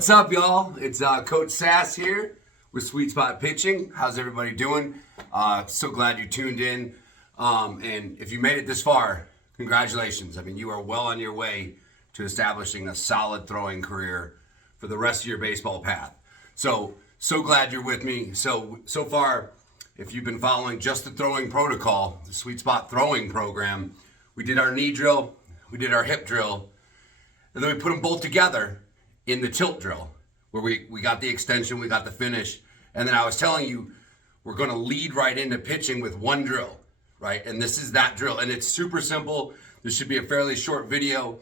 What's up, y'all? It's Coach Sass here with Sweet Spot Pitching. How's everybody doing? So glad you tuned in. And if you made it this far, congratulations. I mean, you are well on your way to establishing a solid throwing career for the rest of your baseball path. So glad you're with me. So far, if you've been following just the throwing protocol, the Sweet Spot throwing program, we did our knee drill, we did our hip drill, and then we put them both together in the tilt drill, where we got the extension, we got the finish, and then I was telling you, we're gonna lead right into pitching with one drill, right? And this is that drill, and it's super simple. This should be a fairly short video.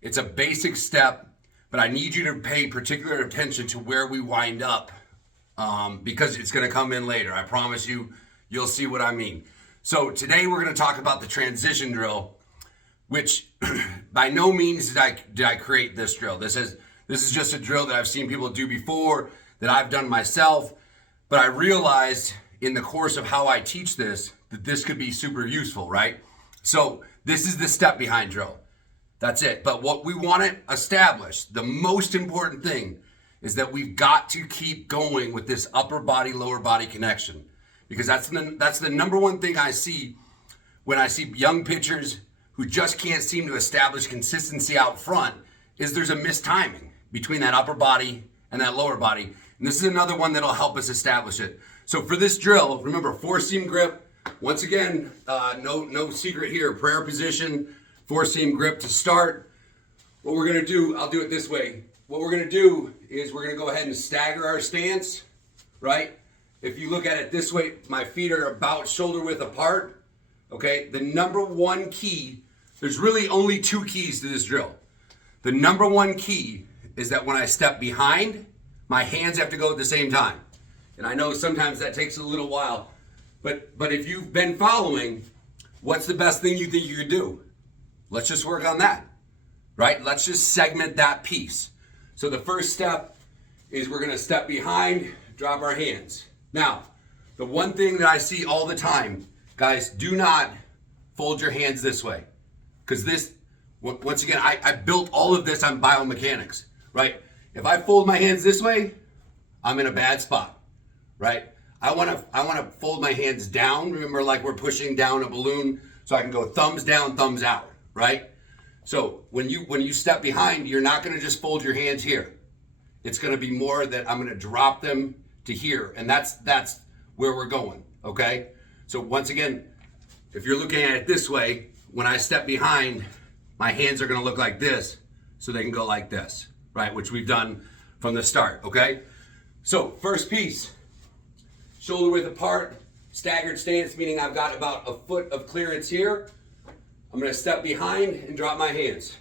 It's a basic step, but I need you to pay particular attention to where we wind up, because it's gonna come in later. I promise you, you'll see what I mean. So today we're gonna talk about the transition drill, which by no means did I create this drill. This is just a drill that I've seen people do before, that I've done myself, but I realized in the course of how I teach this, that this could be super useful, right? So this is the step behind drill. That's it. But what we want to establish, the most important thing, is that we've got to keep going with this upper body, lower body connection. Because that's the number one thing I see when I see young pitchers who just can't seem to establish consistency out front, is there's a mistiming between that upper body and that lower body. And this is another one that'll help us establish it. So for this drill, remember, 4-seam grip. Once again, no secret here, prayer position, 4-seam grip to start. What we're gonna do, I'll do it this way. What we're gonna do is we're gonna go ahead and stagger our stance, right? If you look at it this way, my feet are about shoulder width apart, okay? The number one key, there's really only two keys to this drill. The number one key is that when I step behind, my hands have to go at the same time. And I know sometimes that takes a little while, but if you've been following, what's the best thing you think you could do? Let's just work on that, right? Let's just segment that piece. So the first step is we're gonna step behind, drop our hands. Now, the one thing that I see all the time, guys, do not fold your hands this way. Because this, once again, I built all of this on biomechanics, right? If I fold my hands this way, I'm in a bad spot, right? I wanna fold my hands down. Remember, like we're pushing down a balloon, so I can go thumbs down, thumbs out, right? So when you step behind, you're not gonna just fold your hands here. It's gonna be more that I'm gonna drop them to here, and that's where we're going, okay? So once again, if you're looking at it this way, when I step behind, my hands are gonna look like this, so they can go like this, right? Which we've done from the start, okay? So first piece, shoulder width apart, staggered stance, meaning I've got about a foot of clearance here. I'm gonna step behind and drop my hands.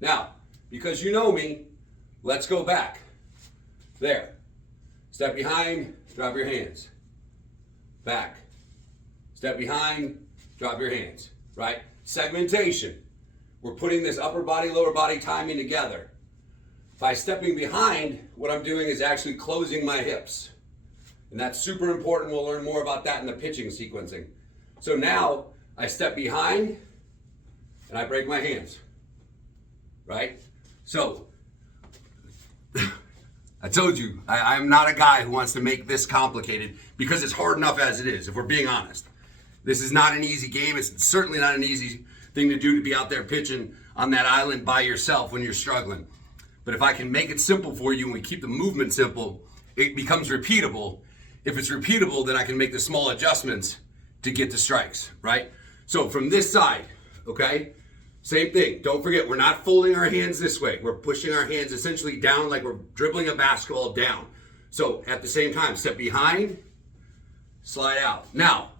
Now, because you know me, let's go back. There. Step behind, drop your hands. Back. Step behind, drop your hands, right? Segmentation. We're putting this upper body, lower body timing together. By stepping behind, what I'm doing is actually closing my hips. And that's super important. We'll learn more about that in the pitching sequencing. So now I step behind and I break my hands, right? So I told you, I'm not a guy who wants to make this complicated, because it's hard enough as it is, if we're being honest. This is not an easy game. It's certainly not an easy thing to do, to be out there pitching on that island by yourself when you're struggling. But if I can make it simple for you and we keep the movement simple, it becomes repeatable. If it's repeatable, then I can make the small adjustments to get the strikes, right? So from this side, okay, same thing. Don't forget, we're not folding our hands this way. We're pushing our hands essentially down like we're dribbling a basketball down. So at the same time, step behind, slide out. Now,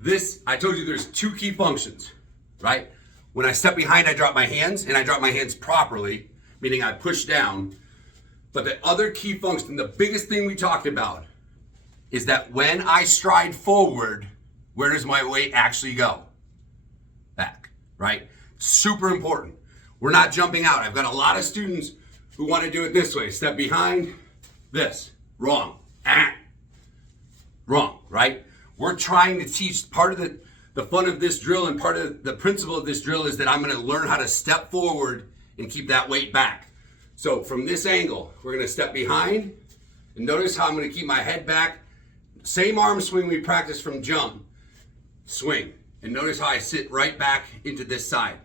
this, I told you there's two key functions, right? When I step behind, I drop my hands, and I drop my hands properly, meaning I push down. But the other key function, the biggest thing we talked about, is that when I stride forward, where does my weight actually go? Back, right? Super important. We're not jumping out. I've got a lot of students who want to do it this way. Step behind, this. Wrong. Wrong, right? We're trying to teach, part of the fun of this drill and part of the principle of this drill is that I'm going to learn how to step forward and keep that weight back. So from this angle, we're gonna step behind, and notice how I'm gonna keep my head back. Same arm swing we practiced from jump, swing. And notice how I sit right back into this side.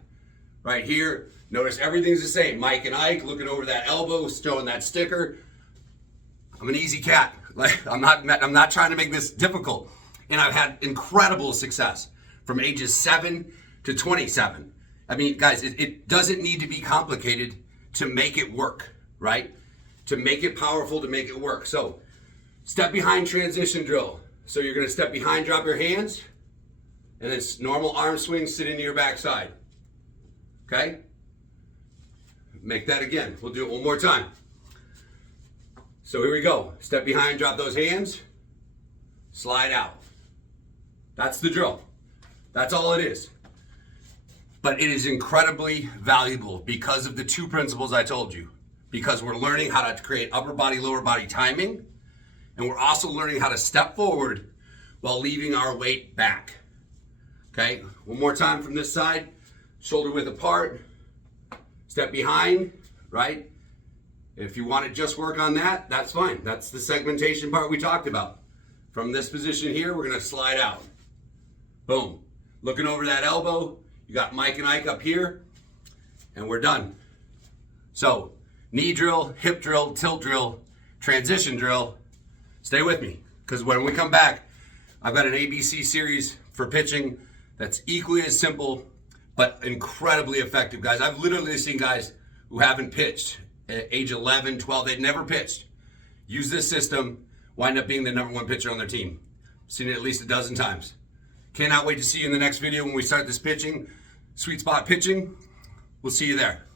Right here, notice everything's the same. Mike and Ike looking over that elbow, showing that sticker. I'm an easy cat. Like I'm not trying to make this difficult. And I've had incredible success from ages 7 to 27. I mean, guys, it doesn't need to be complicated to make it work, right? To make it powerful, to make it work. So, step behind transition drill. So you're gonna step behind, drop your hands, and then normal arm swing, sit into your backside. Okay? Make that again. We'll do it one more time. So here we go. Step behind, drop those hands, slide out. That's the drill. That's all it is. But it is incredibly valuable because of the two principles I told you. Because we're learning how to create upper body, lower body timing, and we're also learning how to step forward while leaving our weight back. Okay, one more time from this side, shoulder width apart, step behind, right? If you want to just work on that, that's fine. That's the segmentation part we talked about. From this position here, we're gonna slide out. Boom. Looking over that elbow, you got Mike and Ike up here, and we're done. So, knee drill, hip drill, tilt drill, transition drill. Stay with me, because when we come back, I've got an ABC series for pitching that's equally as simple, but incredibly effective, guys. I've literally seen guys who haven't pitched at age 11, 12, they've never pitched. Use this system, wind up being the #1 pitcher on their team. Seen it at least a dozen times. Cannot wait to see you in the next video when we start this pitching. Sweet Spot Pitching. We'll see you there.